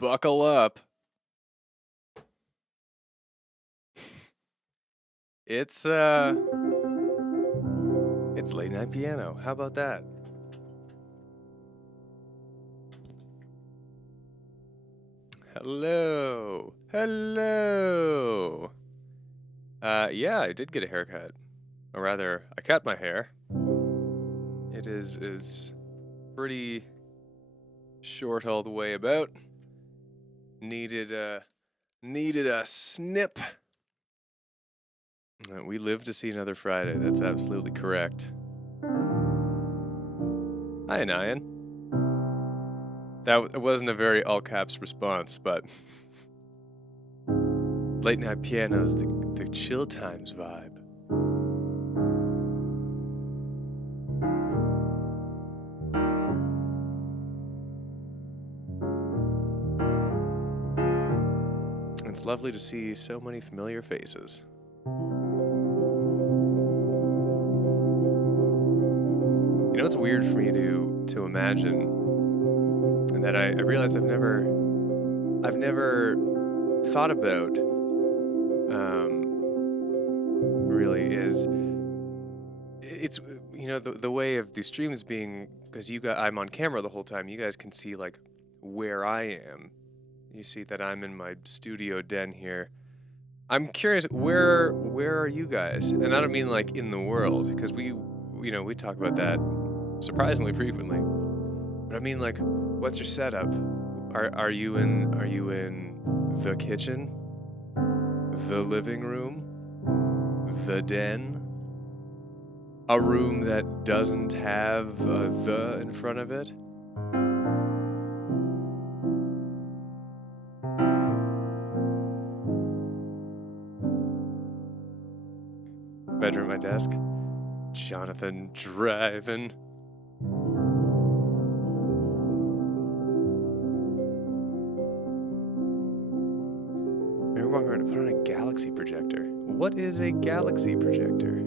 Buckle up. It's it's late night piano. How about that? Hello. Hello. Yeah, I did get a haircut. Or rather, I cut my hair. It is pretty short all the way about. Needed a snip. We live to see another Friday. That's absolutely correct. Hi, Nyan. That wasn't a very all caps response, but late night piano's the chill times vibe. It's lovely to see so many familiar faces. You know, it's weird for me to imagine, and that I realize I've never thought about. Really is it's the way of these streams being, because I'm on camera the whole time. You guys can see like where I am. You see that I'm in my studio den here. I'm curious, where are you guys? And I don't mean like in the world, because we talk about that surprisingly frequently. But I mean, like, what's your setup? Are you in the kitchen, the living room, the den, a room that doesn't have a "the" in front of it? Bedroom, my desk. Jonathan driving. We're going to put on a galaxy projector. What is a galaxy projector?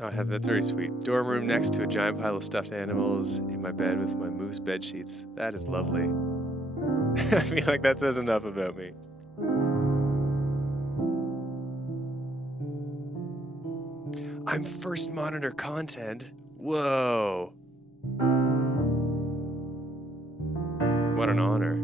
Oh, that's very sweet. Dorm room next to a giant pile of stuffed animals. In my bed with my moose bed sheets. That is lovely. I feel like that says enough about me. I'm first monitor content. Whoa. What an honor.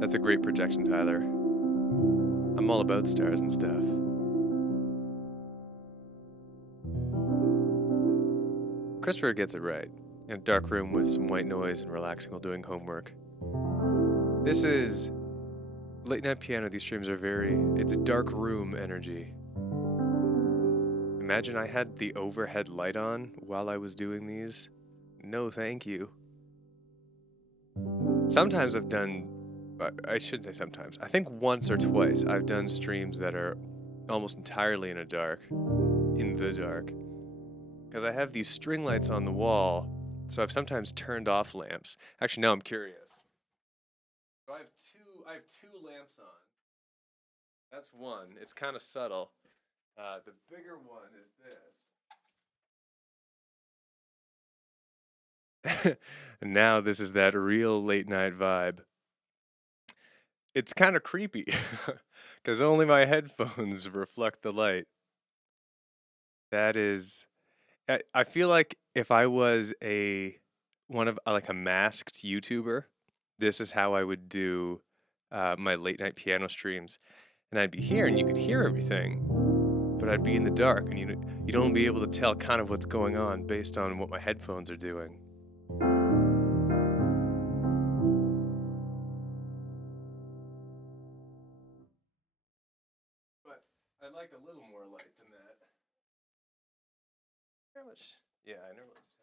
That's a great projection, Tyler. I'm all about stars and stuff. Christopher gets it right. In a dark room with some white noise and relaxing while doing homework. This is late night piano. These streams are it's dark room energy. Imagine I had the overhead light on while I was doing these. No, thank you. Sometimes I shouldn't say sometimes. I think once or twice I've done streams that are almost entirely in the dark. Because I have these string lights on the wall, so I've sometimes turned off lamps. Actually, now I'm curious. So I have two lamps on. That's one. It's kind of subtle. The bigger one is this. And now this is that real late night vibe. It's kind of creepy, because only my headphones reflect the light. That is, I feel like if I was a masked YouTuber, this is how I would do my late night piano streams, and I'd be here and you could hear everything, but I'd be in the dark and you don't be able to tell kind of what's going on based on what my headphones are doing. But I'd like a little more light than that. How much? Yeah, I normally just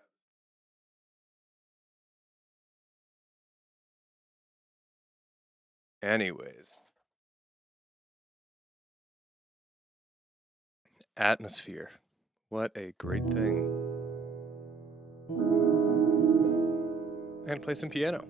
have. Anyways. Atmosphere. What a great thing. and play some piano.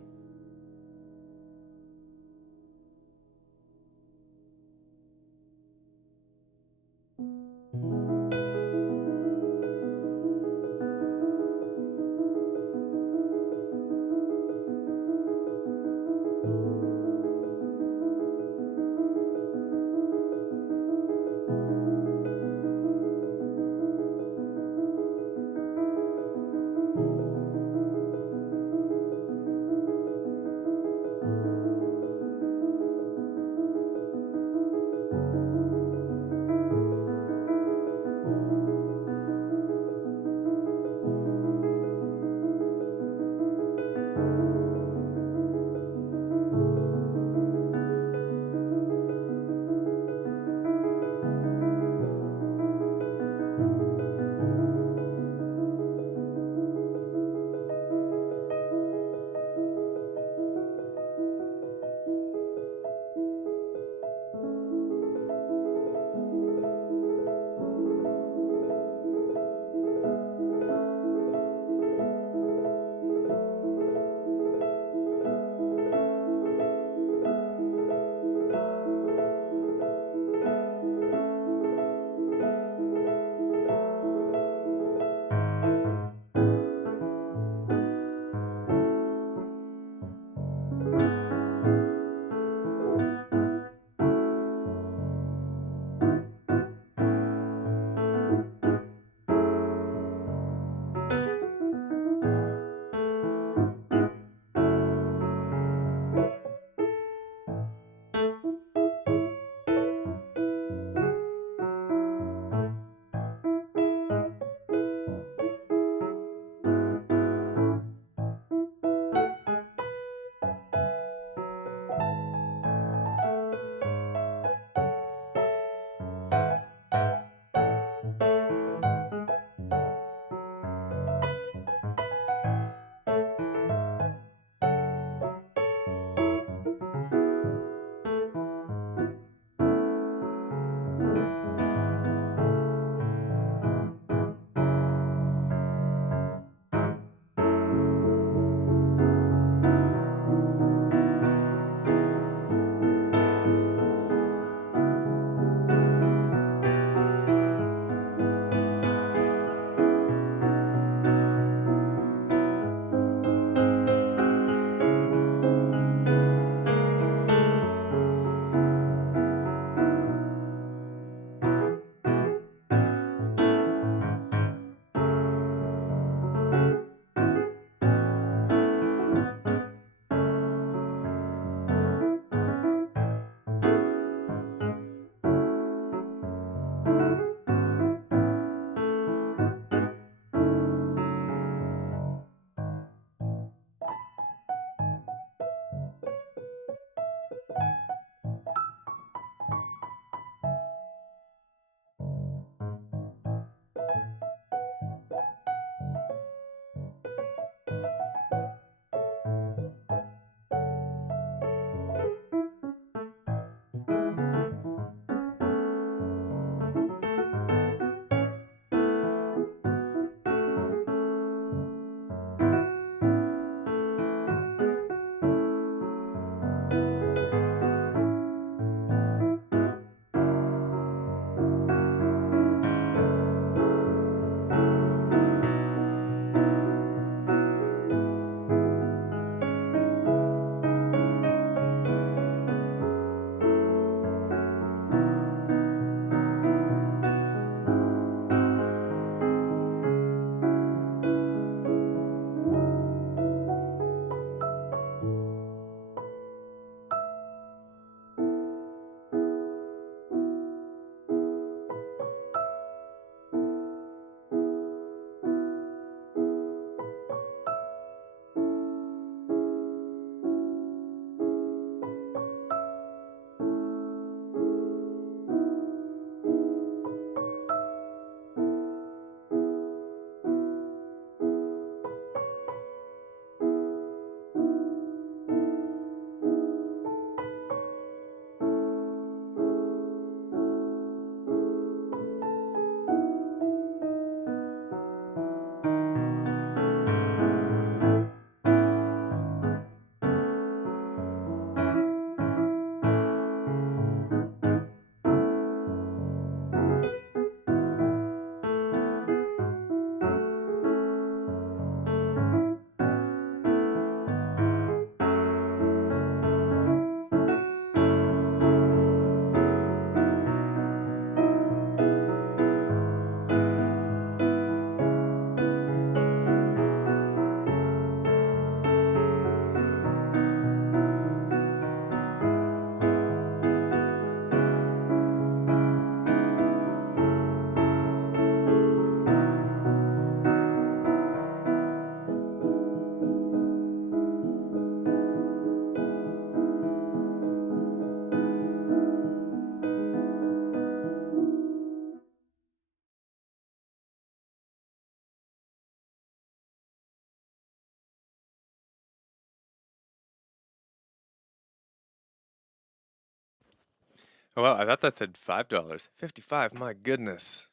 Oh, wow, I thought that said $5. 55, my goodness.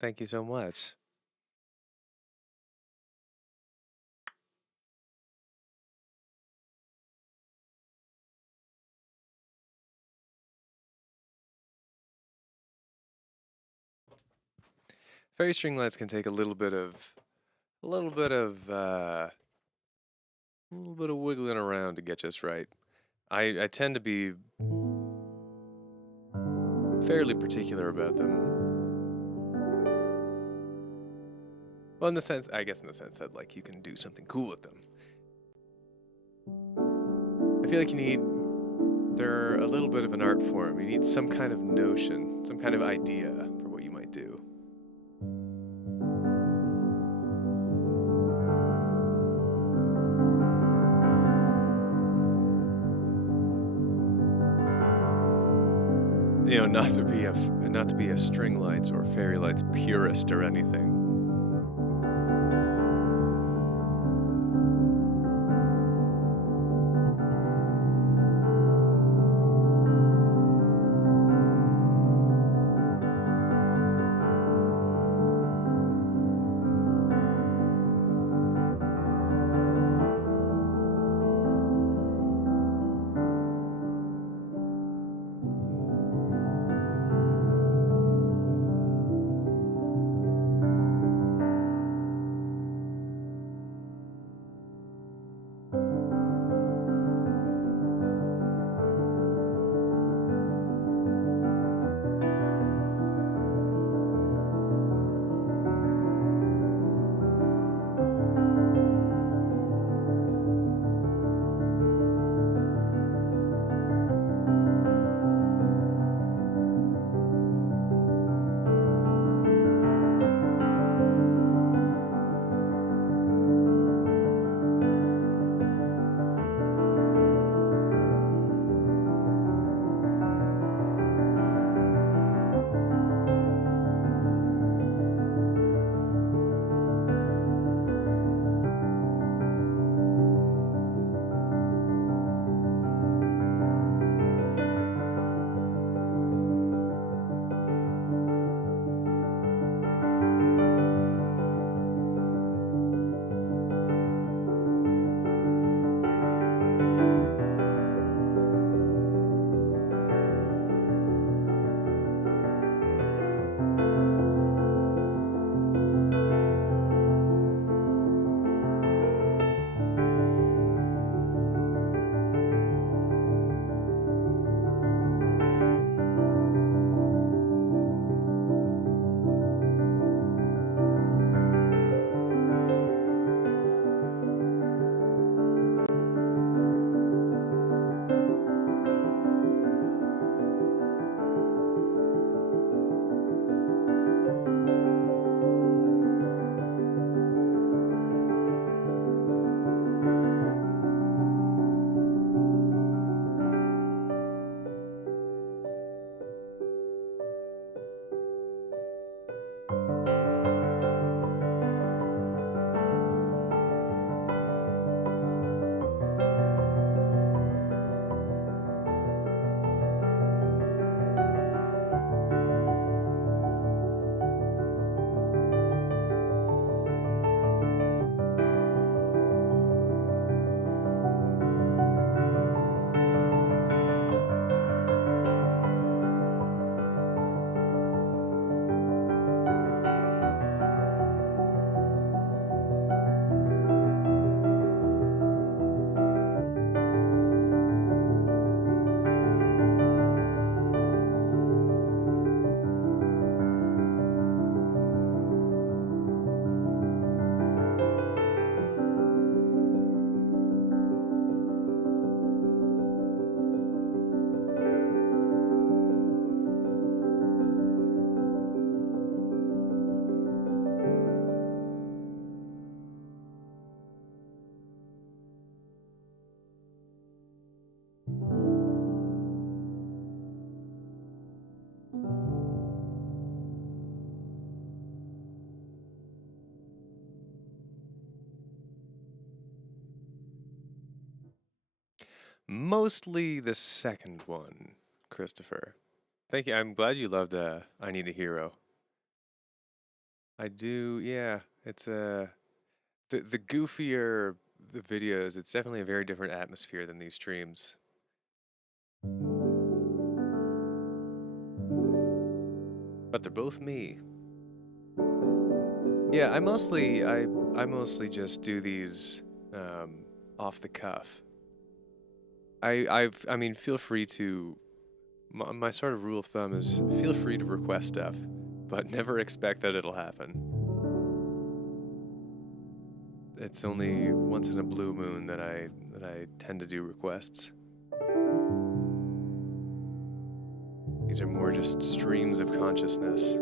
Thank you so much. Fairy string lights can take a little bit of, a little bit of wiggling around to get just right. I tend to be fairly particular about them. Well, in the sense, I guess in the sense that like you can do something cool with them. I feel like they're a little bit of an art form. You need some kind of notion, some kind of idea for what you might do. You know, not to be a string lights or fairy lights purist or anything. Mostly the second one, Christopher. Thank you. I'm glad you loved I Need a Hero. I do, yeah. It's the goofier the videos, it's definitely a very different atmosphere than these streams. But they're both me. Yeah, I mostly just do these off the cuff. I mean, feel free to my sort of rule of thumb is feel free to request stuff, but never expect that it'll happen. It's only once in a blue moon that I tend to do requests. These are more just streams of consciousness.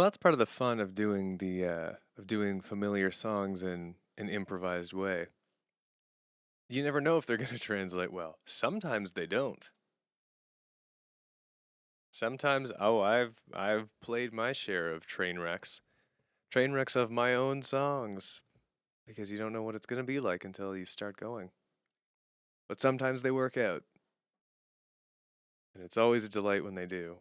Well, that's part of the fun of doing familiar songs in an improvised way. You never know if they're going to translate well. Sometimes they don't. Sometimes, oh, I've played my share of train wrecks of my own songs, because you don't know what it's going to be like until you start going. But sometimes they work out, and it's always a delight when they do.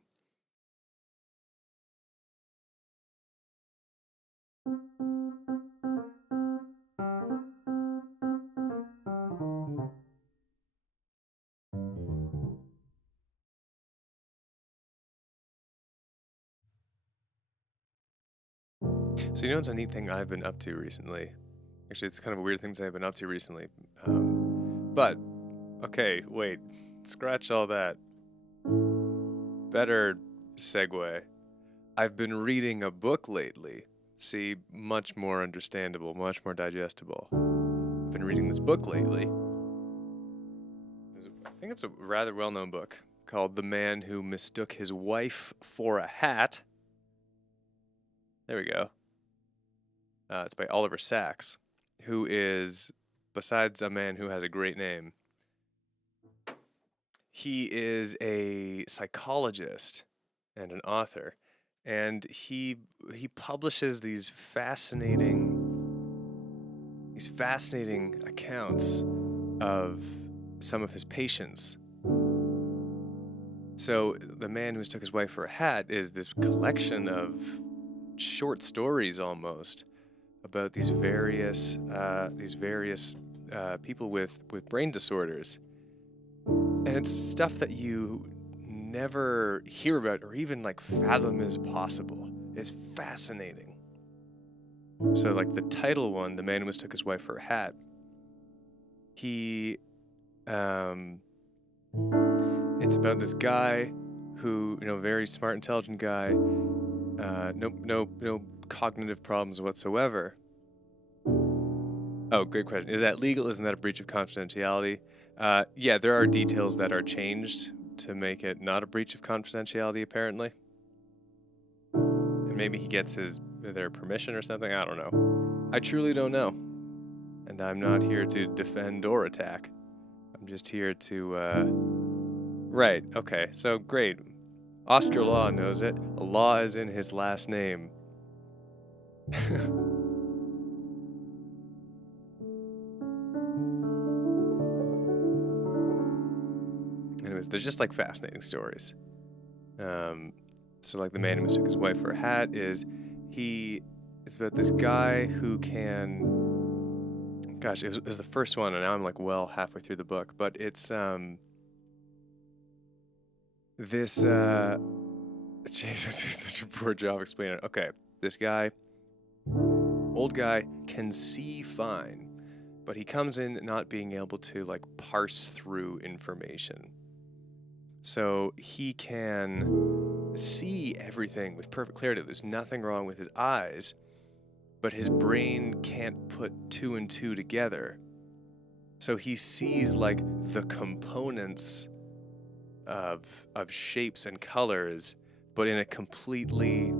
So you know, it's a neat thing I've been up to recently. Actually, it's kind of a weird thing I've been up to recently. But okay, wait, scratch all that. Better segue. I've been reading a book lately. See, much more understandable, much more digestible. I've been reading this book lately. I think it's a rather well-known book called The Man Who Mistook His Wife for a Hat. There we go. It's by Oliver Sacks, who is, besides a man who has a great name, he is a psychologist and an author, and he publishes these fascinating accounts of some of his patients. So The Man Who Mistook His Wife for a Hat is this collection of short stories almost about these various people with brain disorders. And it's stuff that you never hear about or even like fathom is possible. It's fascinating. So like the title one, The Man Who Mistook His Wife for a Hat, it's about this guy who, very smart, intelligent guy, no cognitive problems whatsoever. Oh, great question. Is that legal? Isn't that a breach of confidentiality? Yeah, there are details that are changed to make it not a breach of confidentiality, apparently. And maybe he gets their permission or something. I don't know. I truly don't know. And I'm not here to defend or attack. I'm just here to, Right, okay, so great. Oscar Law knows it. Law is in his last name. Anyways, they're just like fascinating stories. So like The Man Who Mistook His Wife for a Hat it's about this guy who can, gosh, it was the first one, and now I'm like well halfway through the book, but it's this jeez, I did such a poor job explaining it. Okay, this guy, old guy, can see fine, but he comes in not being able to like parse through information. So he can see everything with perfect clarity. There's nothing wrong with his eyes, but his brain can't put two and two together. So he sees like the components of shapes and colors, but in a completely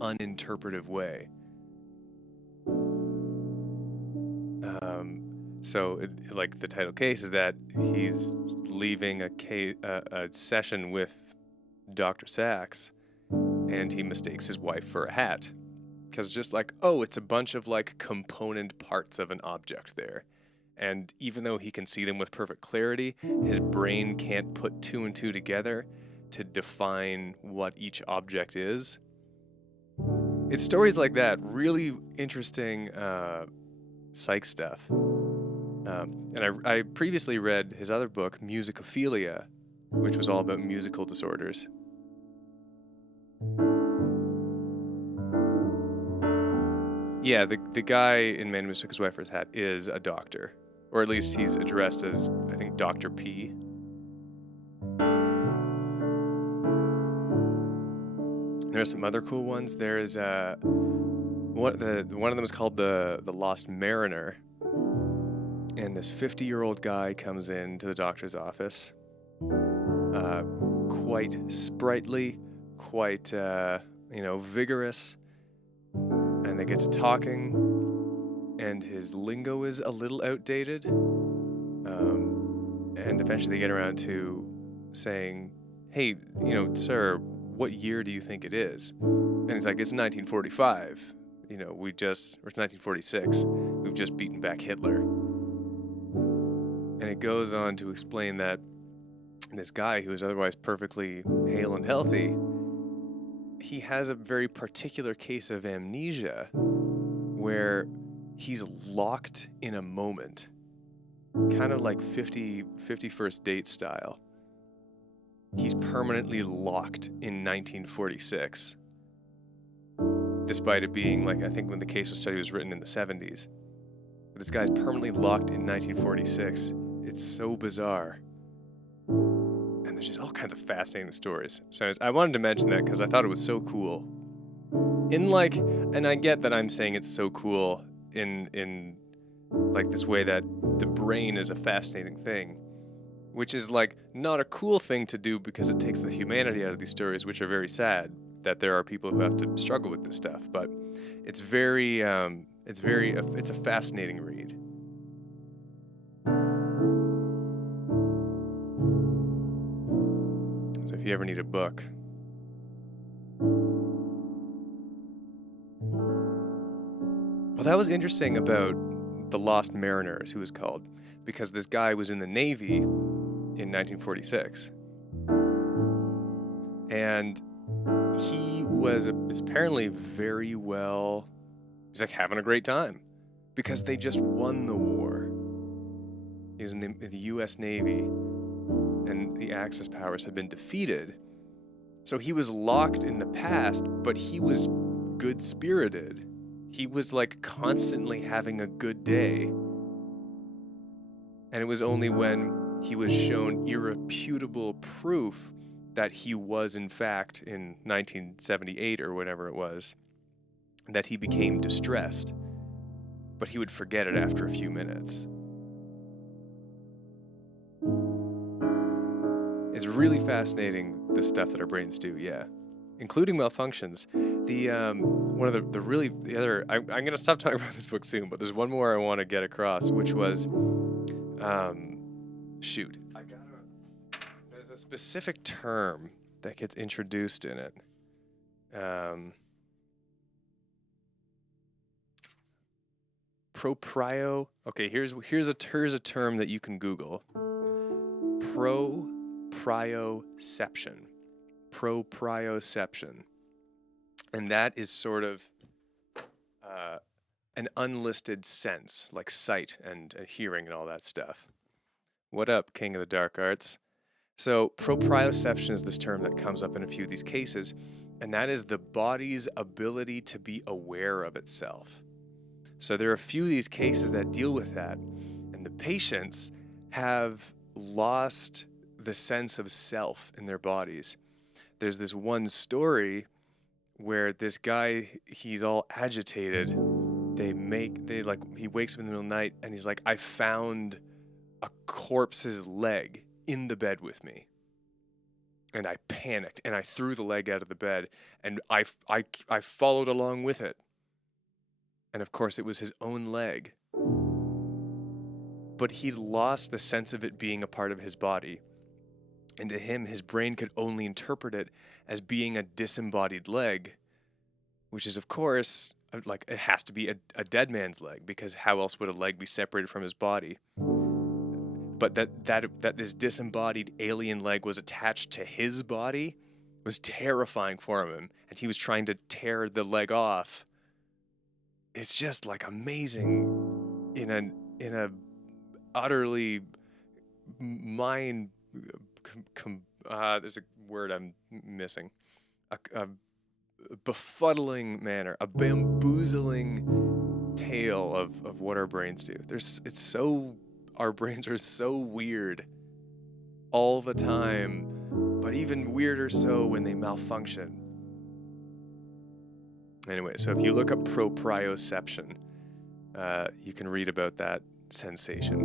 uninterpretive way. So like the title case is that he's leaving a session with Dr. Sacks, and he mistakes his wife for a hat. Because just like, oh, it's a bunch of like component parts of an object there. And even though he can see them with perfect clarity, his brain can't put two and two together to define what each object is. It's stories like that, really interesting psych stuff. And I previously read his other book, Musicophilia, which was all about musical disorders. Yeah, the guy in Man Who Mistook His Wife for His Hat is a doctor. Or at least he's addressed as, I think, Dr. P. There are some other cool ones. There's one of them is called the Lost Mariner. And this 50-year-old guy comes into the doctor's office, quite sprightly, quite vigorous, and they get to talking, and his lingo is a little outdated. And eventually they get around to saying, hey, sir, what year do you think it is? And he's like, it's 1945. Or it's 1946. We've just beaten back Hitler. And it goes on to explain that this guy who is otherwise perfectly hale and healthy, he has a very particular case of amnesia where he's locked in a moment, kind of like 51st Date style. He's permanently locked in 1946, despite it being I think when the case study was written in the 70s. But this guy's permanently locked in 1946. It's so bizarre. And there's just all kinds of fascinating stories. So I wanted to mention that because I thought it was so cool. And I get that I'm saying it's so cool in this way that the brain is a fascinating thing, which is not a cool thing to do because it takes the humanity out of these stories, which are very sad that there are people who have to struggle with this stuff. But it's it's a fascinating read. So if you ever need a book. Well, that was interesting about The Lost Mariners, who was called, because this guy was in the Navy in 1946. And he was apparently very well, he's having a great time because they just won the war. He was in the U.S. Navy and the Axis powers had been defeated. So he was locked in the past, but he was good-spirited. He was constantly having a good day. And it was only when he was shown irrefutable proof that he was in fact in 1978 or whatever it was, that he became distressed. But he would forget it after a few minutes. It's really fascinating, the stuff that our brains do, yeah. Including malfunctions. I'm going to stop talking about this book soon, but there's one more I want to get across, which was, there's a specific term that gets introduced in it. Proprio. Okay, here's a term that you can Google. Proprioception. Proprioception. And that is sort of an unlisted sense, like sight and hearing and all that stuff. What up, King of the Dark Arts? So proprioception is this term that comes up in a few of these cases, and that is the body's ability to be aware of itself. So there are a few of these cases that deal with that, and the patients have lost the sense of self in their bodies. There's this one story where this guy, he's all agitated. He wakes up in the middle of the night and he's like, I found a corpse's leg in the bed with me. And I panicked and I threw the leg out of the bed and I followed along with it. And of course it was his own leg. But he lost the sense of it being a part of his body. And to him, his brain could only interpret it as being a disembodied leg, which is, of course, it has to be a dead man's leg, because how else would a leg be separated from his body? But that this disembodied alien leg was attached to his body was terrifying for him, and he was trying to tear the leg off. It's just amazing in a utterly mind. There's a word I'm missing. A befuddling manner, a bamboozling tale of what our brains do. Our brains are so weird all the time, but even weirder so when they malfunction. Anyway, so if you look up proprioception, you can read about that sensation.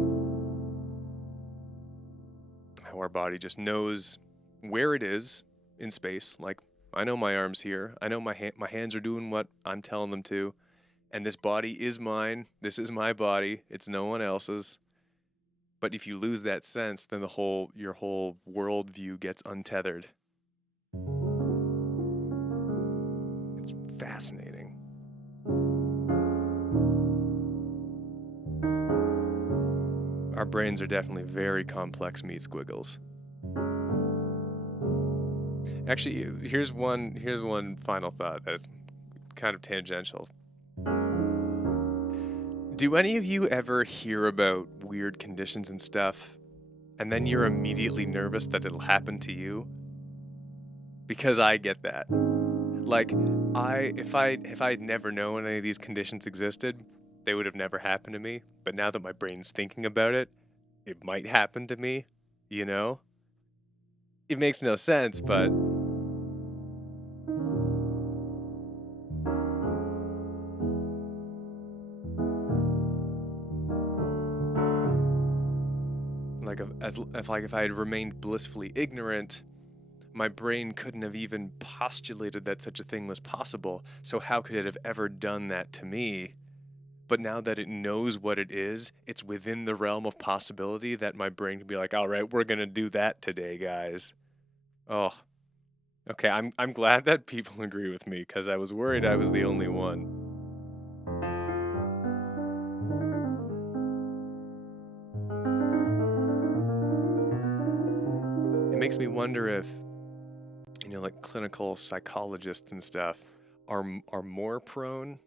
How our body just knows where it is in space, like I know my arm's here. I know my hands are doing what I'm telling them to. And this body is mine. This is my body. It's no one else's. But if you lose that sense, then your whole worldview gets untethered. It's fascinating. Our brains are definitely very complex meat squiggles. Actually, here's one final thought that is kind of tangential. Do any of you ever hear about weird conditions and stuff, and then you're immediately nervous that it'll happen to you? Because I get that. Like, if I'd never known any of these conditions existed, they would have never happened to me. But now that my brain's thinking about it, it might happen to me, you know? It makes no sense, but if I had remained blissfully ignorant, my brain couldn't have even postulated that such a thing was possible. So how could it have ever done that to me? But now that it knows what it is, it's within the realm of possibility that my brain can be like, all right, we're going to do that today, guys. Oh, okay. I'm glad that people agree with me, because I was worried I was the only one. It makes me wonder if, like clinical psychologists and stuff are more prone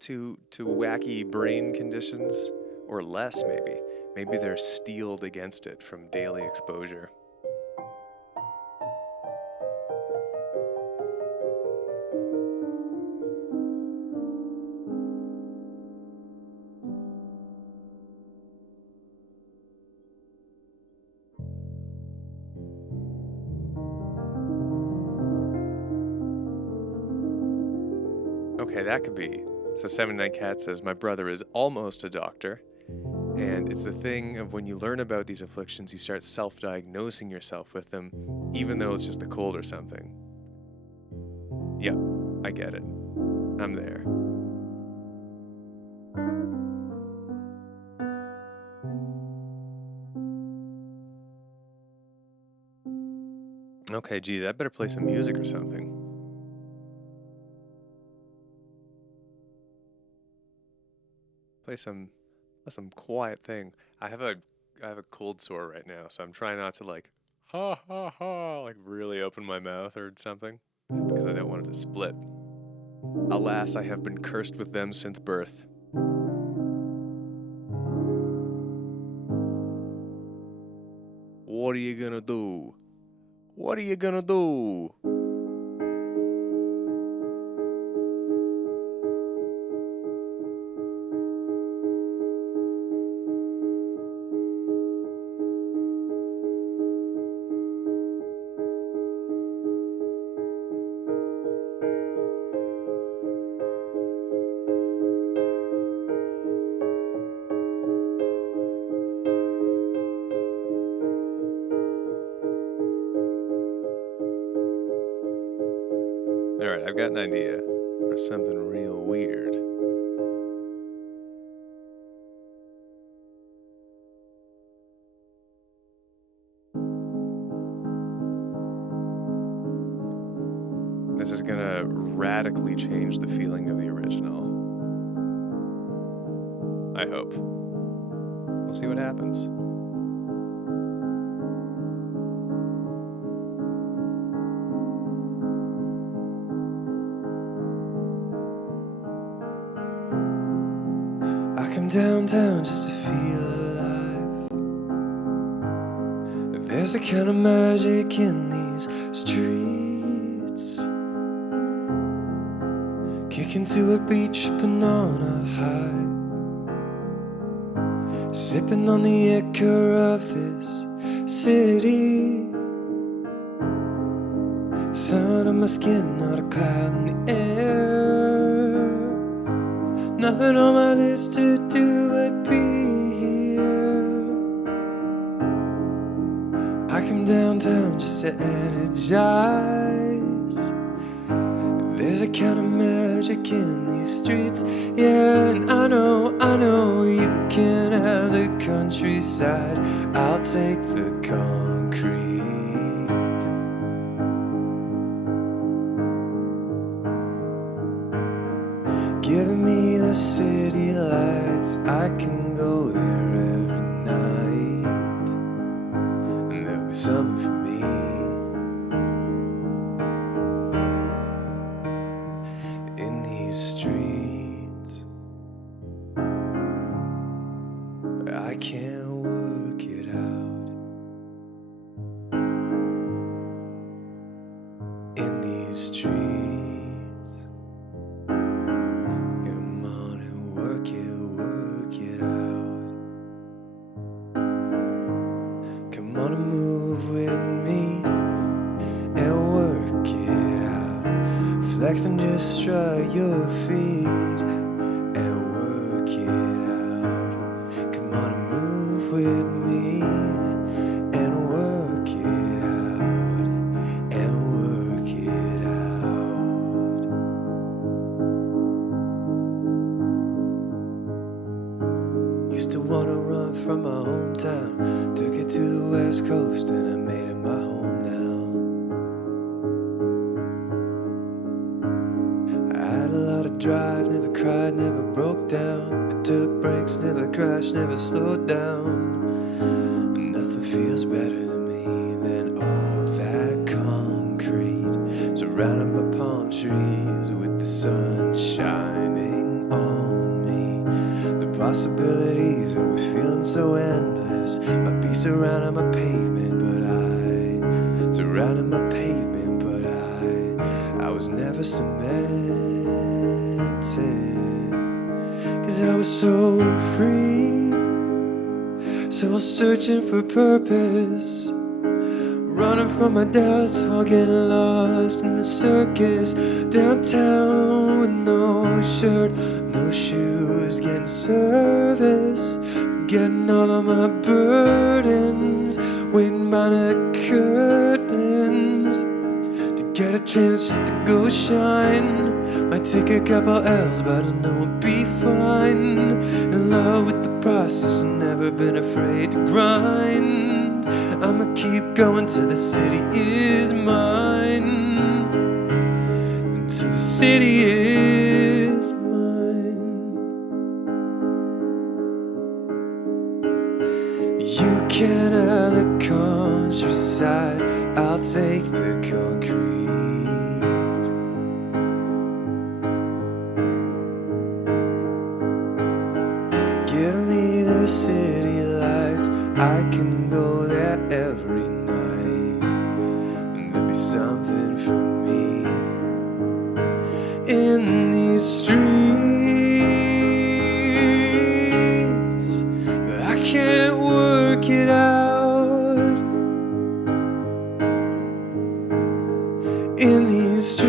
to wacky brain conditions, or less maybe. Maybe they're steeled against it from daily exposure. Okay, that could be. So 79 Cat says, my brother is almost a doctor. And it's the thing of when you learn about these afflictions, you start self-diagnosing yourself with them, even though it's just a cold or something. Yeah, I get it. I'm there. Okay, gee, I better play some music or something. Play some quiet thing. I have a cold sore right now, so I'm trying not to like really open my mouth or something, because I don't want it to split. Alas, I have been cursed with them since birth. What are you gonna do? What are you gonna do? Alright, I've got an idea for something real weird. This is gonna radically change the feeling of the original. I hope. We'll see what happens. I come downtown just to feel alive. There's a kind of magic in these streets. Kicking to a beat, tripping on a high, sipping on the ichor of this city. Sun on my skin, not a cloud in the air. Nothing on my list to do but be here. I come downtown just to energize. There's a kind of magic in these streets, yeah, and I know you can have the countryside. I'll take the concrete. Give me the city lights, I can go there every night, and there'll be something for me in these streets. I can't work it out in these streets. Come on and work it out. Come on and move with me and work it out. Flex and just strut your feet and work it out. Come on and move with me and work it out and work it out. Used to wanna run from my hometown, took it to the West Coast and I made it my home now. I had a lot of drive, never cried, never broke down. I took breaks, never crashed, never slowed down. Nothing feels better to me than all that concrete surrounding my palm trees with the sun shining on me. The possibilities always feeling so endless. Might be surrounding my pavement, but I was never cemented. 'Cause I was so free, so searching for purpose, running from my doubts while getting lost in the circus. Downtown with no shirt, no shoes, getting service, getting all of my burdens, waiting by the curtains to get a chance just to go shine. Might take a couple L's, but I know I'll be fine. In love with the process, I've never been afraid to grind. I'ma keep going till the city is mine, until the city is mine. You can have the countryside, I'll take the concrete. Give me the city lights, I can go there every night, and there'll be something for me in these streets. But I can't work it out in these streets.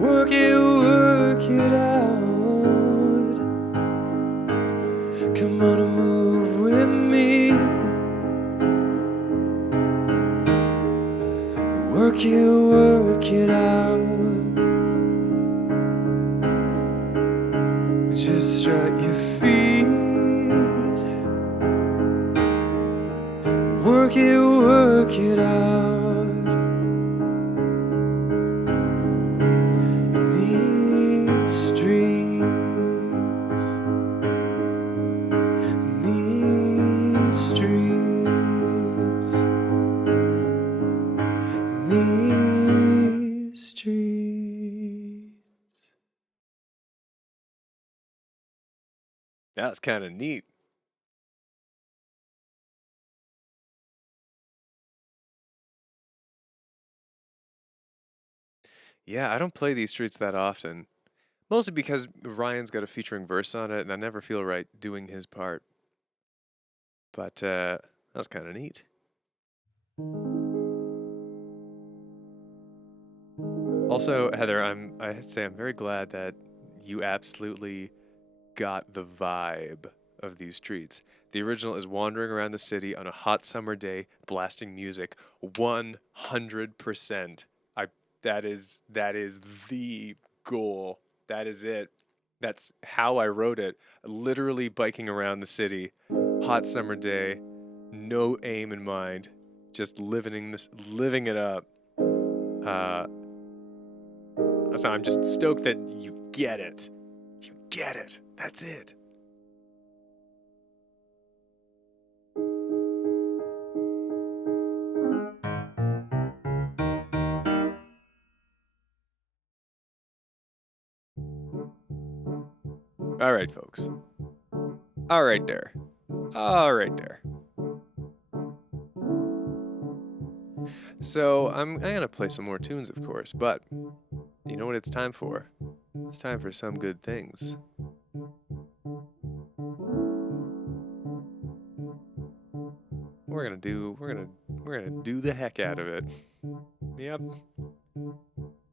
Work it out. Come on and move with me. Work it out. Just strut your feet. Work it out. In these streets. In these streets. In these streets. That's kind of neat. Yeah, I don't play these streets that often. Mostly because Ryan's got a featuring verse on it, and I never feel right doing his part. But that was kind of neat. Also, Heather, I have to say I'm very glad that you absolutely got the vibe of these streets. The original is wandering around the city on a hot summer day, blasting music 100%. That is the goal. That is it. That's how I wrote it. Literally biking around the city, hot summer day, no aim in mind, just living it up. So I'm just stoked that you get it. You get it. That's it. All right, folks. All right there. All right there. So I'm gonna play some more tunes, of course, but you know what it's time for? It's time for some good things. We're gonna do the heck out of it. Yep.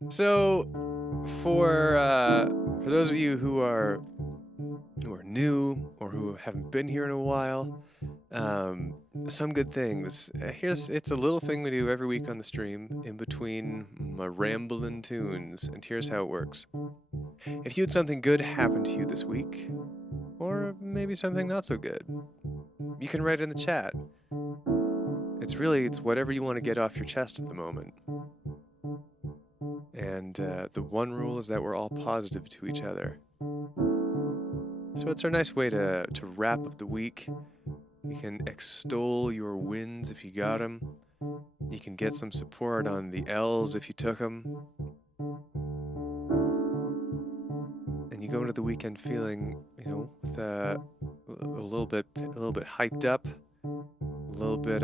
So for those of you who are new or who haven't been here in a while, some good things. It's a little thing we do every week on the stream in between my ramblin' tunes, and here's how it works. If you had something good happen to you this week, or maybe something not so good, you can write it in the chat. It's whatever you want to get off your chest at the moment. And the one rule is that we're all positive to each other. So it's our nice way to wrap up the week. You can extol your wins if you got them. You can get some support on the L's if you took them. And you go into the weekend feeling, with a little bit hyped up, a little bit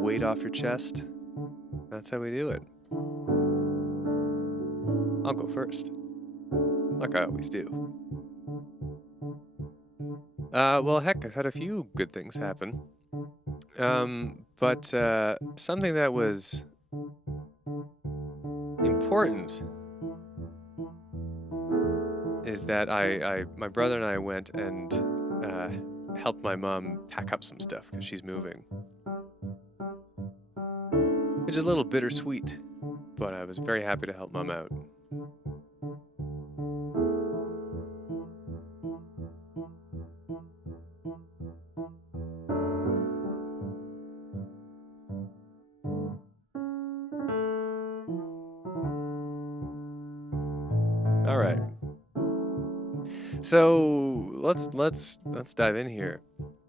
weight off your chest. That's how we do it. I'll go first, like I always do. Well, heck, I've had a few good things happen. But something that was important is that my brother and I went and helped my mom pack up some stuff because she's moving. Which is a little bittersweet, but I was very happy to help Mom out. All right. So let's dive in here.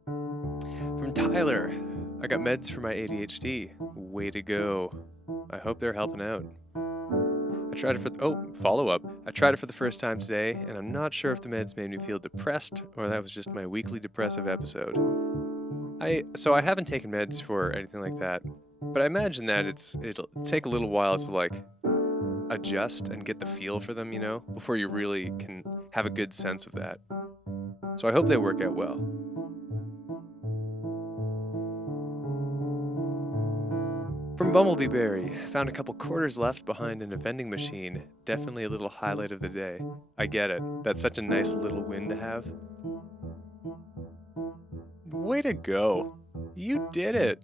From Tyler, I got meds for my ADHD. Way to go. I hope they're helping out. I tried it follow-up. I tried it for the first time today, and I'm not sure if the meds made me feel depressed or that was just my weekly depressive episode. I haven't taken meds for anything like that, but I imagine that it'll take a little while to adjust and get the feel for them, before you really can have a good sense of that. So I hope they work out well. From Bumblebee Berry, found a couple quarters left behind in a vending machine. Definitely a little highlight of the day. I get it. That's such a nice little win to have. Way to go. You did it.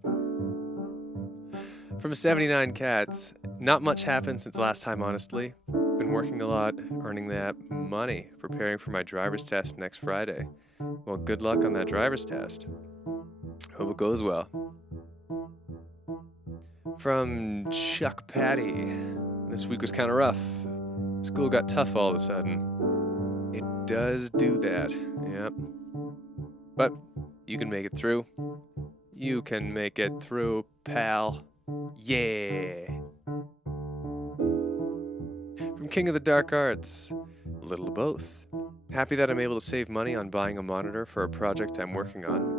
From 79 Cats, not much happened since last time, honestly. Been working a lot, earning that money, preparing for my driver's test next Friday. Well, good luck on that driver's test. Hope it goes well. From Chuck Patty, this week was kind of rough. School got tough all of a sudden. It does do that, yep. But you can make it through. You can make it through, pal. Yeah. From King of the Dark Arts, a little of both. Happy that I'm able to save money on buying a monitor for a project I'm working on.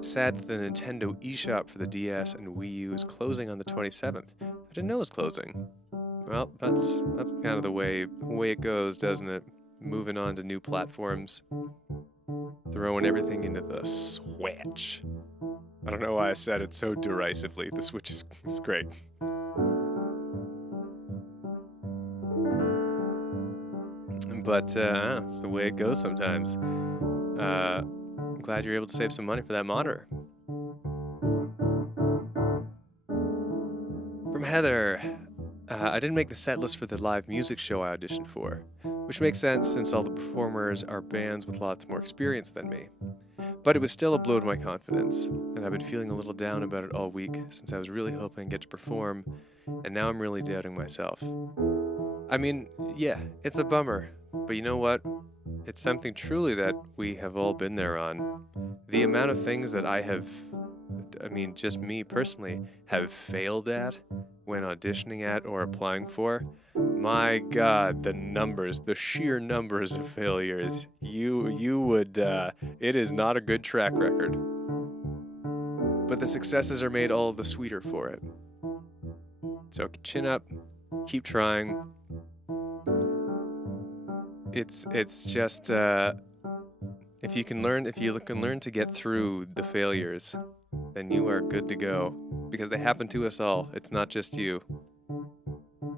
Sad that the Nintendo eShop for the DS and Wii U is closing on the 27th. I didn't know it was closing. Well, that's kind of the way it goes, doesn't it? Moving on to new platforms. Throwing everything into the Switch. I don't know why I said it so derisively. The Switch is great. But it's the way it goes sometimes. I'm glad you're able to save some money for that monitor. From Heather, I didn't make the set list for the live music show I auditioned for, which makes sense since all the performers are bands with lots more experience than me. But it was still a blow to my confidence, and I've been feeling a little down about it all week since I was really hoping I'd get to perform, and now I'm really doubting myself. I mean, yeah, it's a bummer, but you know what? It's something truly that we have all been there on. The amount of things that just me personally, have failed at when auditioning at or applying for. My God, the sheer numbers of failures. It is not a good track record. But the successes are made all the sweeter for it. So chin up, keep trying. It's just, if you can learn to get through the failures, then you are good to go. Because they happen to us all. It's not just you.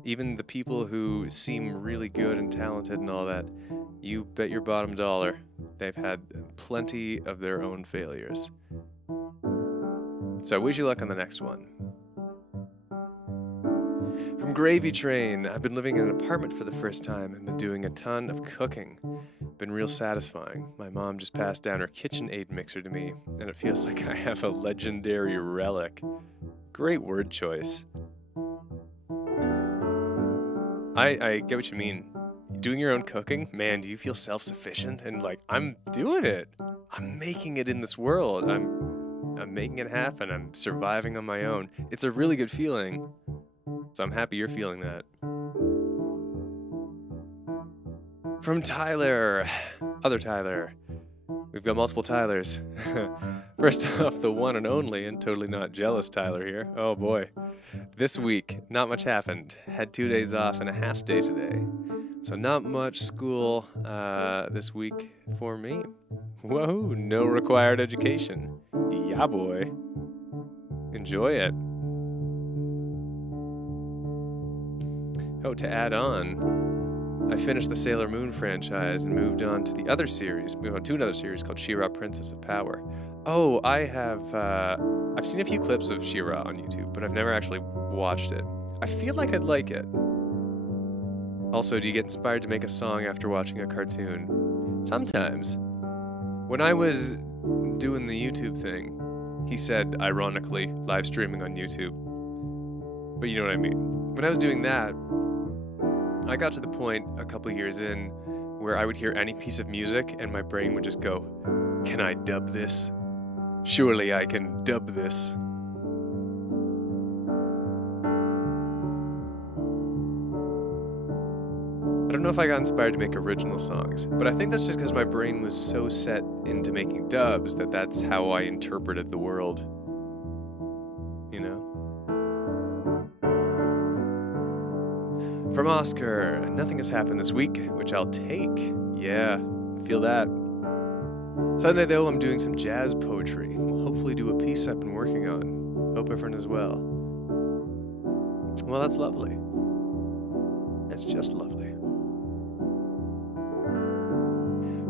Even the people who seem really good and talented and all that, you bet your bottom dollar they've had plenty of their own failures. So I wish you luck on the next one. From Gravy Train, I've been living in an apartment for the first time and been doing a ton of cooking. Been real satisfying. My mom just passed down her KitchenAid mixer to me, and it feels like I have a legendary relic. Great word choice. I get what you mean. Doing your own cooking, man, do you feel self-sufficient? And like, I'm doing it. I'm making it in this world. I'm making it happen. I'm surviving on my own. It's a really good feeling. So I'm happy you're feeling that. From Tyler, other Tyler. We've got multiple Tylers. First off, the one and only and totally not jealous Tyler here. Oh boy. This week, not much happened. Had 2 days off and a half day today. So not much school this week for me. Whoa, no required education. Yeah, boy. Enjoy it. Oh, to add on, I finished the Sailor Moon franchise and moved on to another series called She-Ra Princess of Power. Oh, I've seen a few clips of She-Ra on YouTube, but I've never actually watched it. I feel like I'd like it. Also, do you get inspired to make a song after watching a cartoon? Sometimes. When I was doing the YouTube thing, he said, ironically, live streaming on YouTube. But you know what I mean. When I was doing that, I got to the point a couple years in where I would hear any piece of music and my brain would just go, can I dub this? Surely I can dub this. I don't know if I got inspired to make original songs, but I think that's just because my brain was so set into making dubs that that's how I interpreted the world. You know? From Oscar, nothing has happened this week, which I'll take. Yeah, I feel that. Sunday, though, I'm doing some jazz poetry. We'll hopefully do a piece I've been working on. Hope everyone is well. Well, that's lovely. That's just lovely.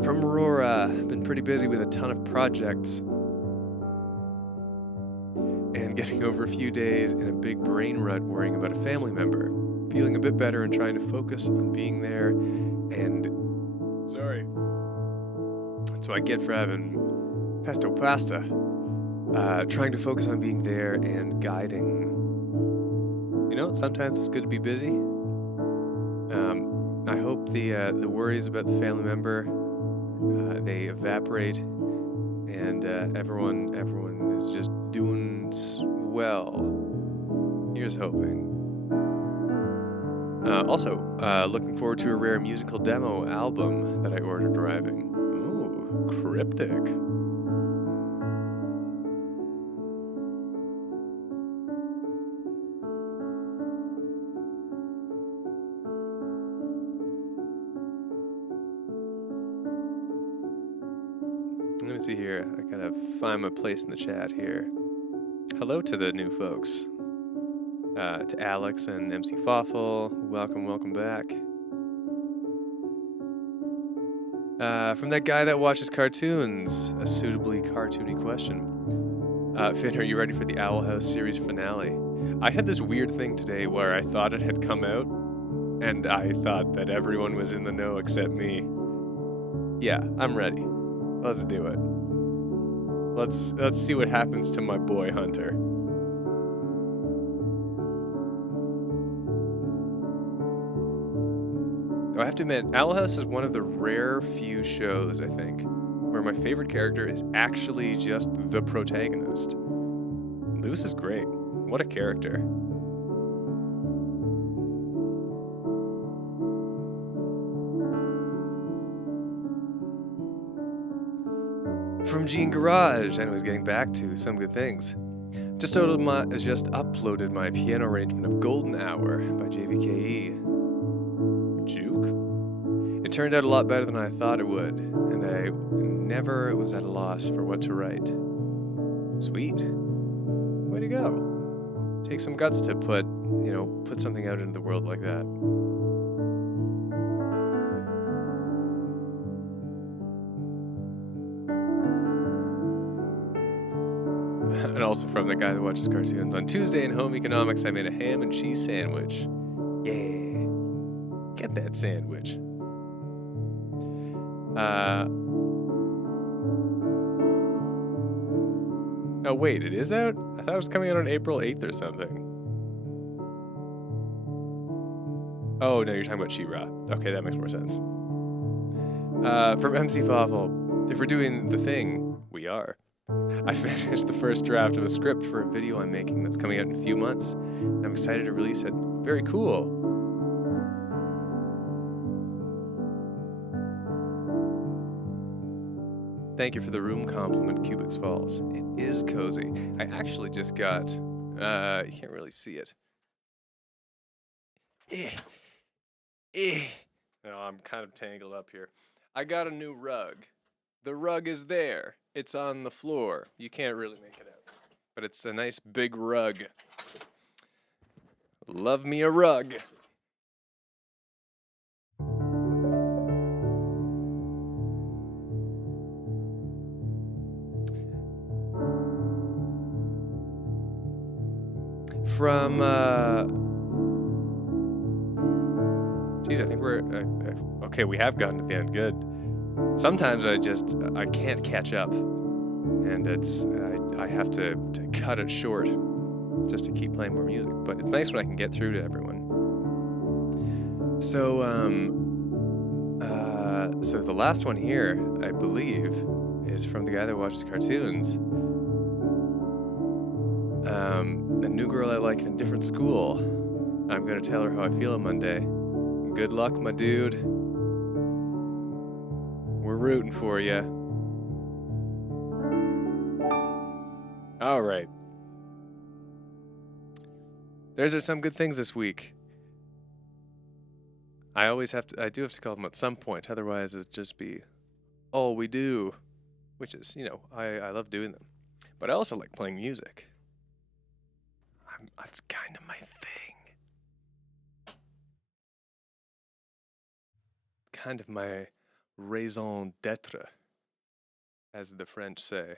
From Aurora, been pretty busy with a ton of projects. And getting over a few days in a big brain rut worrying about a family member. Feeling a bit better and trying to focus on being there and... Sorry. That's what I get for having pesto pasta. Trying to focus on being there and guiding. You know, sometimes it's good to be busy. I hope the worries about the family member, they evaporate and everyone is just doing well. Here's hoping. Also, looking forward to a rare musical demo album that I ordered arriving. Ooh, cryptic. Let me see here. I gotta find my place in the chat here. Hello to the new folks. To Alex and MC Fawful, welcome back. From that guy that watches cartoons, a suitably cartoony question. Finn, are you ready for the Owl House series finale? I had this weird thing today where I thought it had come out, and I thought that everyone was in the know except me. Yeah, I'm ready. Let's do it. Let's see what happens to my boy Hunter. I have to admit, Owl House is one of the rare few shows, I think, where my favorite character is actually just the protagonist. Luce is great. What a character. From Gene Garage, and was getting back to some good things. Just uploaded my piano arrangement of Golden Hour by JVKE. Juke? It turned out a lot better than I thought it would, and I never was at a loss for what to write. Sweet. Way to go. Take some guts to put something out into the world like that. And also from the guy that watches cartoons. On Tuesday in Home Economics, I made a ham and cheese sandwich. Yeah. Get that sandwich. Oh, wait, it is out? I thought it was coming out on April 8th or something. Oh, no, you're talking about She-Ra. Okay, that makes more sense. From MC Fawful, if we're doing the thing, we are. I finished the first draft of a script for a video I'm making that's coming out in a few months, and I'm excited to release it. Very cool. Thank you for the room compliment, Cubics Falls. It is cozy. I actually just got, you can't really see it. No, I'm kind of tangled up here. I got a new rug. The rug is there. It's on the floor. You can't really make it out. But it's a nice big rug. Love me a rug. From, geez, I think we're, okay, we have gotten to the end. Good. Sometimes I can't catch up, and I have to cut it short just to keep playing more music. But it's nice when I can get through to everyone. So so the last one here, I believe, is from the guy that watches cartoons. A new girl I like in a different school. I'm gonna tell her how I feel on Monday. Good luck, my dude. We're rooting for you. All right. There's some good things this week. I do have to call them at some point, otherwise it'd just be all we do, which is, I love doing them. But I also like playing music. It's kind of my thing. It's kind of my raison d'etre, as the French say.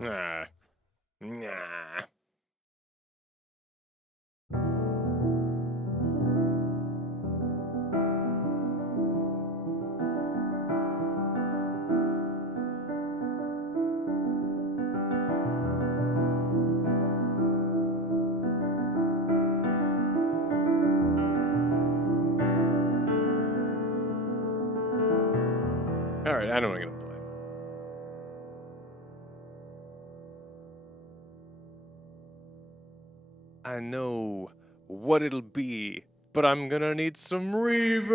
Nah. All right, I know what I'm gonna play. I know what it'll be, but I'm gonna need some reverb.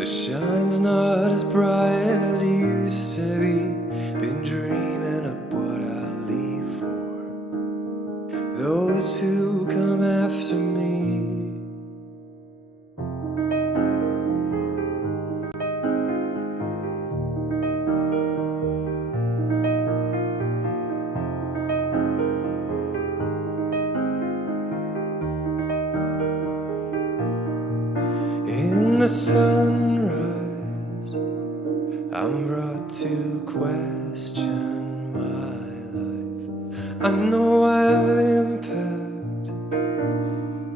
The shine's not as bright as it used to be. Been dreaming of what I'll leave for those who come after me. In the sunrise, I'm brought to question my life. I know I have impact,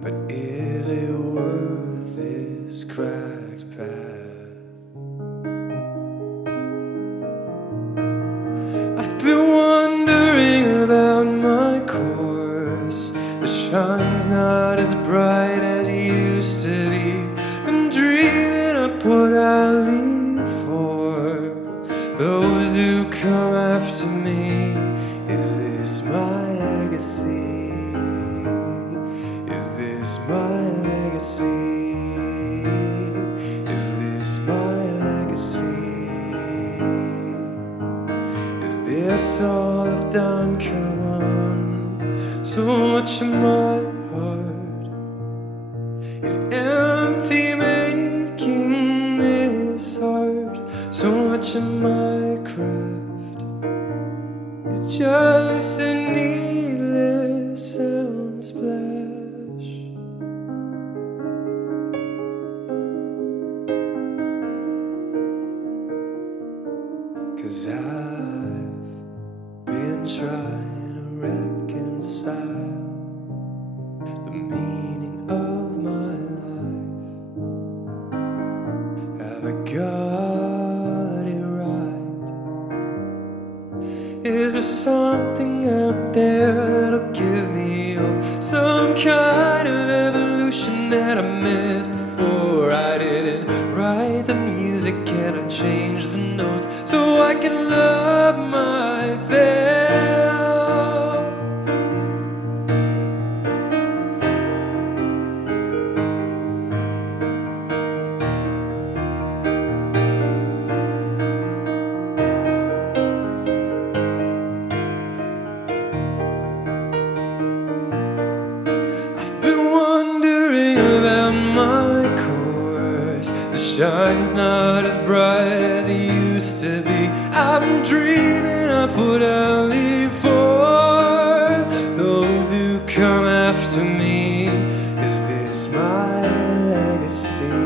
but is it worth this cracked path? I've been wondering about my course. The shine's not as bright as it used to be. Been dreaming of what I'll leave for those who come after me. Is this my legacy? Is this my legacy? Is this my legacy? Is this all I've done? Come on, so much of my heart is empty, making this art. So much of my craft is just a needless sound splash. 'Cause I've been trying to reconcile the meaning of my life. Have I got it right? Is there something out there that'll give me hope? Some kind of evolution that I missed before. I didn't write the music and I changed the notes so I can love myself. The shine's not as bright as it used to be. I've been dreaming of what I'll leave for those who come after me. Is this my legacy?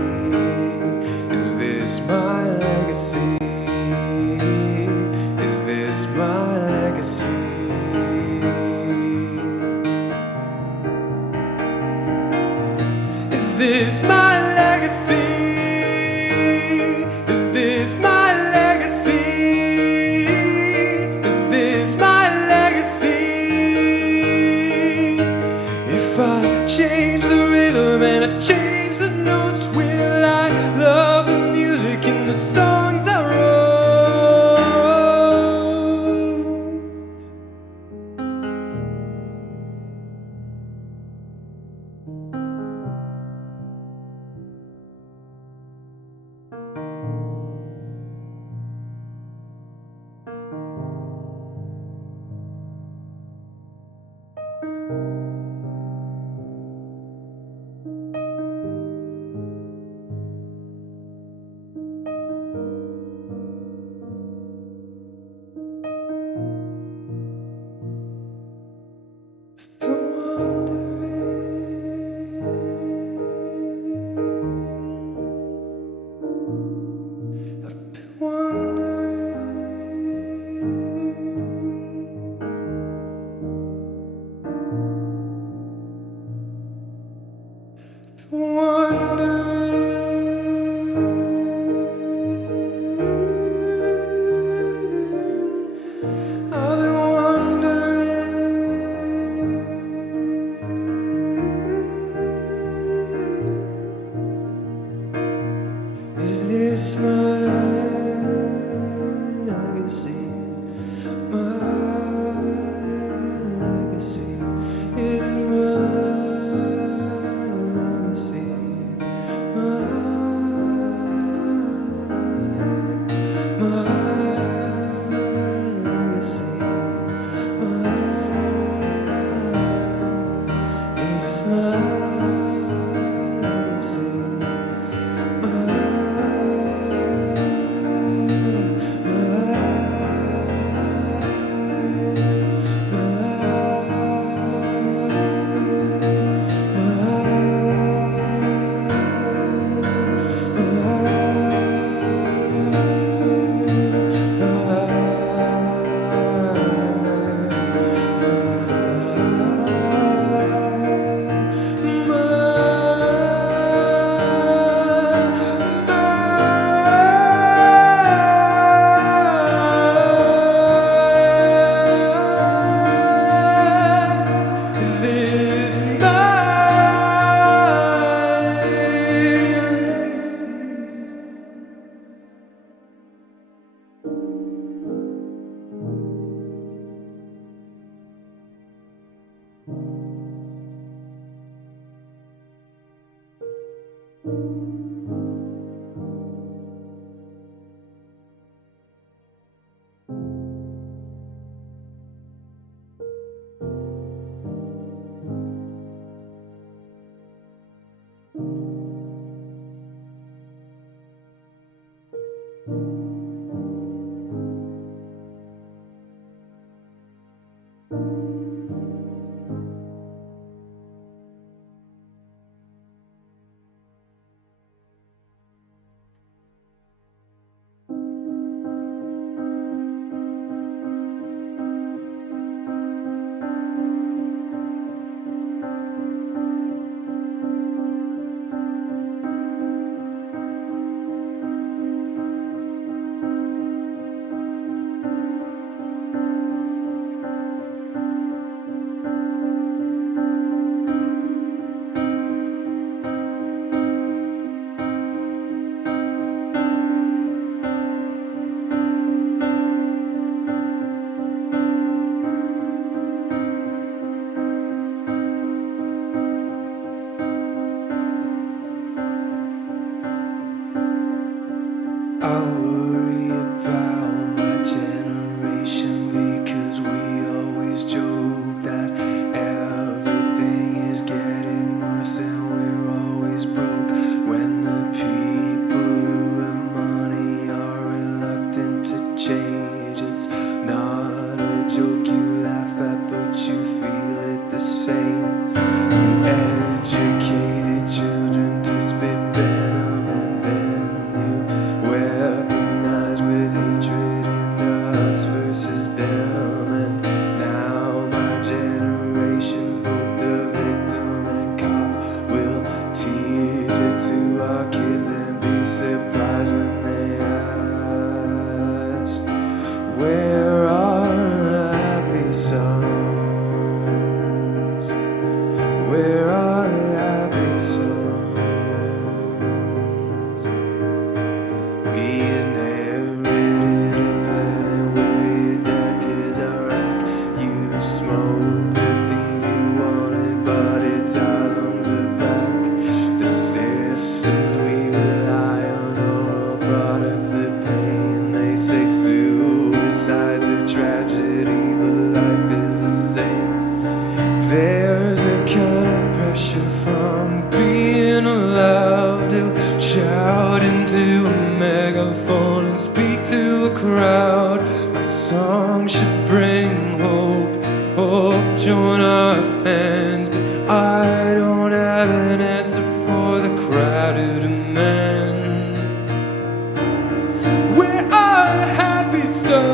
Is this my legacy? Is this my legacy? Is this my legacy? Is this my legacy? Is this my legacy? If I change the rhythm and I change the notes, will I love the music in the songs I wrote? Is this my legacy? My legacy is my legacy. My I worry about my generation because we always joke that everything is getting worse and we're always broke. When the people who have money are reluctant to change, it's not a joke you laugh at, but you feel it the same. You educated children to spit venom and then you weaponized with hatred and us versus them. And now my generation's both the victim and cop. We'll teach it to our kids and be surprised when they ask, where are the happy songs? Where are the happy songs? We inherited a planet where your dad is a rock. You smoke the things you wanted, but it's our lungs are back. The systems we rely on are all products of pain. They say suicide's a tragedy, but life is the same. There's a kind of pressure from being allowed to shout into a megaphone and speak to a crowd. My song should bring hope, hope join our hands, but I don't have an answer for the crowded demands. Where are the happy songs?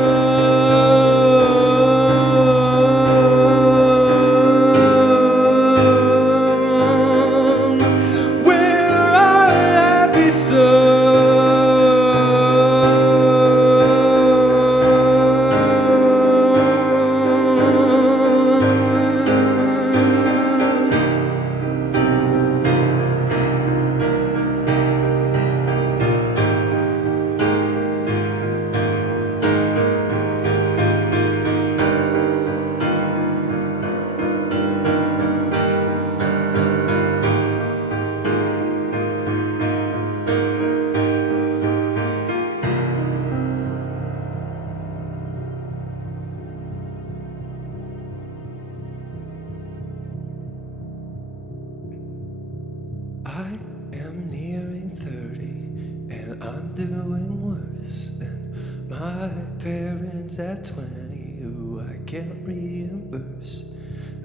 I am nearing 30 and I'm doing worse than my parents at 20 who I can't reimburse.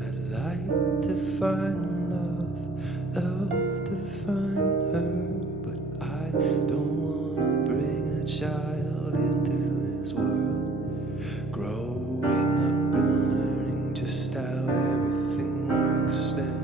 I'd like to find love, love to find her, but I don't wanna bring a child into this world. Growing up and learning just how everything works, then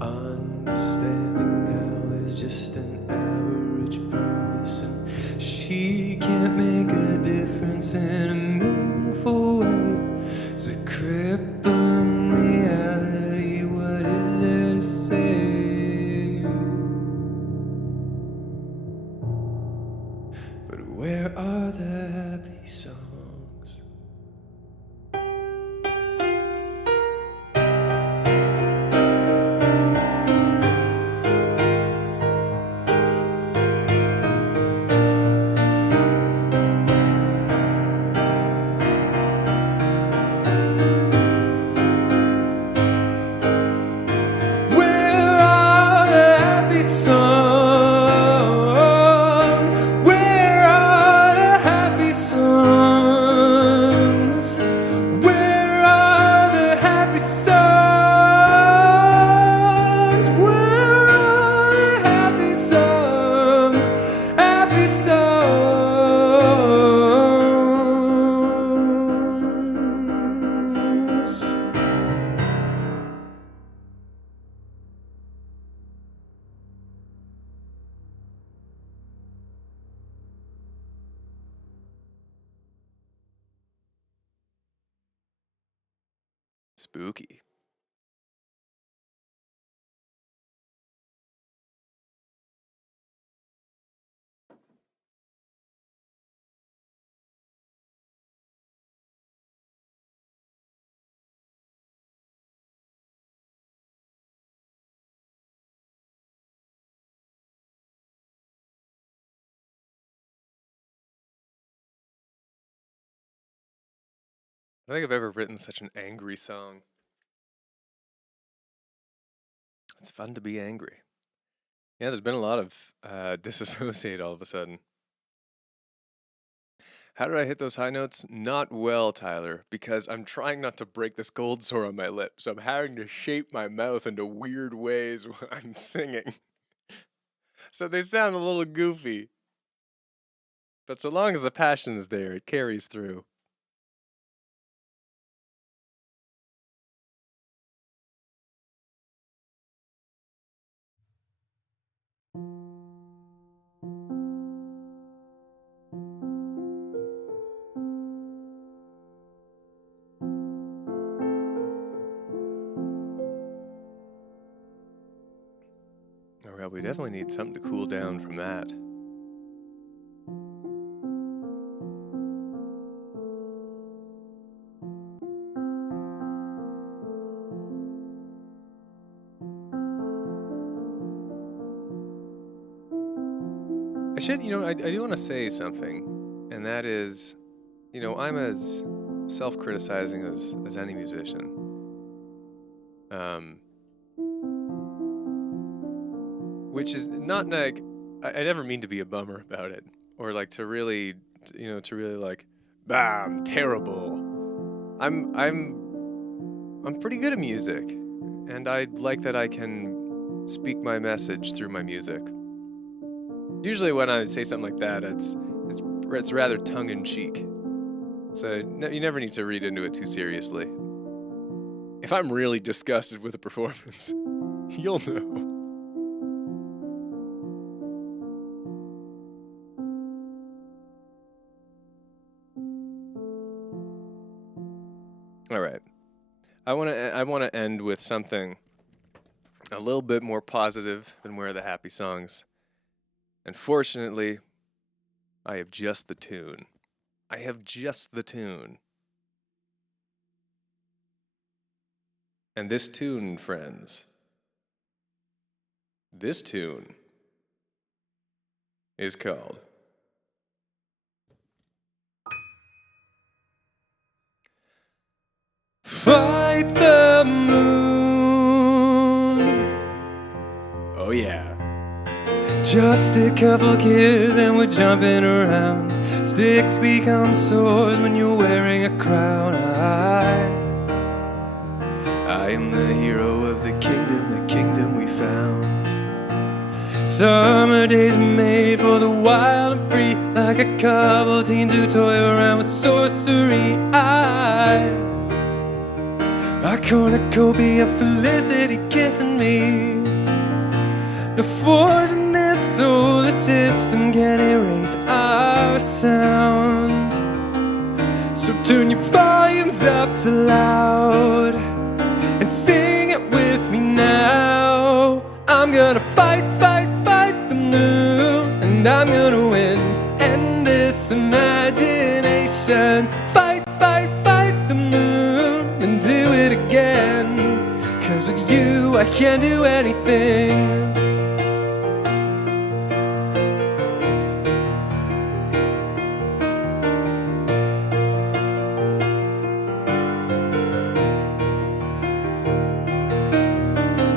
understanding how is just an average person. She can't make a difference in a meaningful way. It's a crippling reality. What is there to say? But where are the happy songs? Songs, where are the songs. Spooky. I don't think I've ever written such an angry song. It's fun to be angry. Yeah, there's been a lot of disassociate all of a sudden. How did I hit those high notes? Not well, Tyler, because I'm trying not to break this cold sore on my lip, so I'm having to shape my mouth into weird ways when I'm singing. So they sound a little goofy. But so long as the passion's there, it carries through. Oh, well, we definitely need something to cool down from that. I do want to say something, and that is, I'm as self-criticizing as any musician. Which is not like, I never mean to be a bummer about it, or like to really like, bah, I'm terrible. I'm pretty good at music, and I like that I can speak my message through my music. Usually when I say something like that, it's rather tongue-in-cheek. So you never need to read into it too seriously. If I'm really disgusted with a performance, you'll know. All right. I want to end with something a little bit more positive than Where Are the Happy Songs. And fortunately, I have just the tune. I have just the tune. And this tune, friends, this tune is called Fight the Moon. Oh yeah. Just a couple kids and we're jumping around. Sticks become swords when you're wearing a crown. I am the hero of the kingdom we found. Summer days made for the wild and free, like a couple teens who toy around with sorcery. A cornucopia of felicity kissing me. No force in this solar system can erase our sound. So turn your volumes up to loud and sing it with me now. I'm gonna fight, fight, fight the moon, and I'm gonna win. End this imagination. Fight, fight, fight the moon, and do it again. 'Cause with you I can do anything.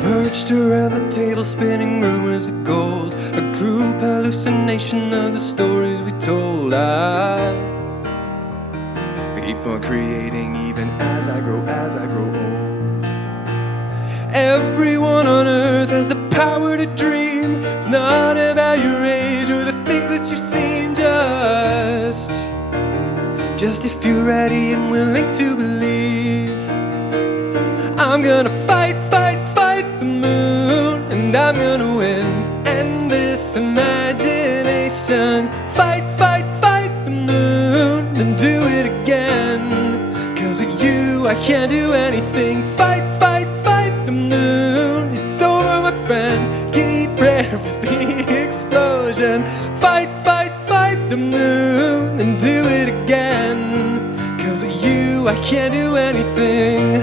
Perched around the table, spinning rumors of gold, a group hallucination of the stories we told. I keep on creating even as I grow old. Everyone on earth has the power to dream. It's not about your age or the things that you've seen, just if you're ready and willing to believe. I'm gonna fight, fight, fight the moon, and I'm gonna win. End this imagination. Fight, fight, fight the moon, then do it again. 'Cause with you I can't do anything. Fight, fight, fight the moon. It's over, my friend. Keep ready for the explosion. Fight, fight, fight the moon, then do it again. 'Cause with you I can't do anything.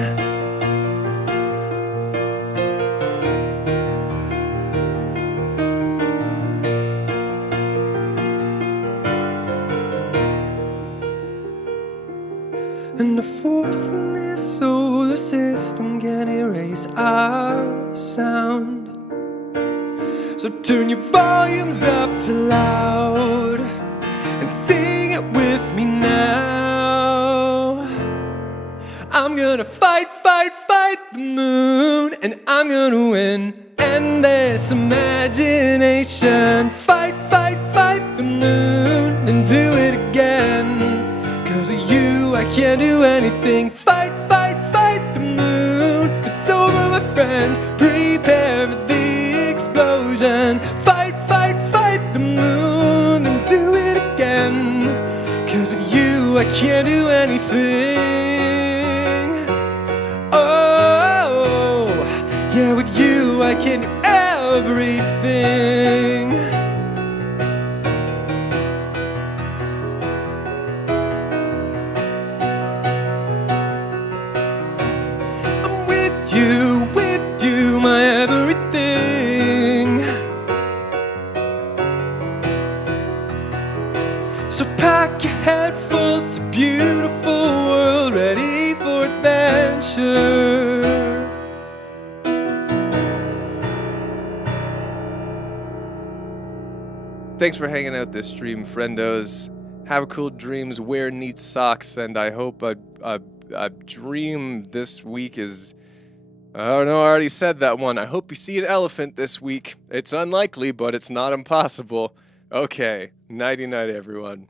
And the force in this solar system can erase our sound. So turn your volumes up to loud and sing it with me now. I'm gonna fight, fight, fight the moon, and I'm gonna win. End this imagination. Fight, fight, fight the moon, then do it again. 'Cause with you I can't do anything. Fight, fight, fight the moon. It's over, my friend. Prepare for the explosion. Fight, fight, fight the moon, then do it again. 'Cause with you I can't do anything. Oh, yeah, with you I can do everything. With you, my everything. So pack your head full, it's a beautiful world, ready for adventure. Thanks for hanging out this stream, friendos. Have cool dreams, wear neat socks, and I hope a dream this week is... Oh no, I already said that one. I hope you see an elephant this week. It's unlikely, but it's not impossible. Okay, nighty-night, everyone.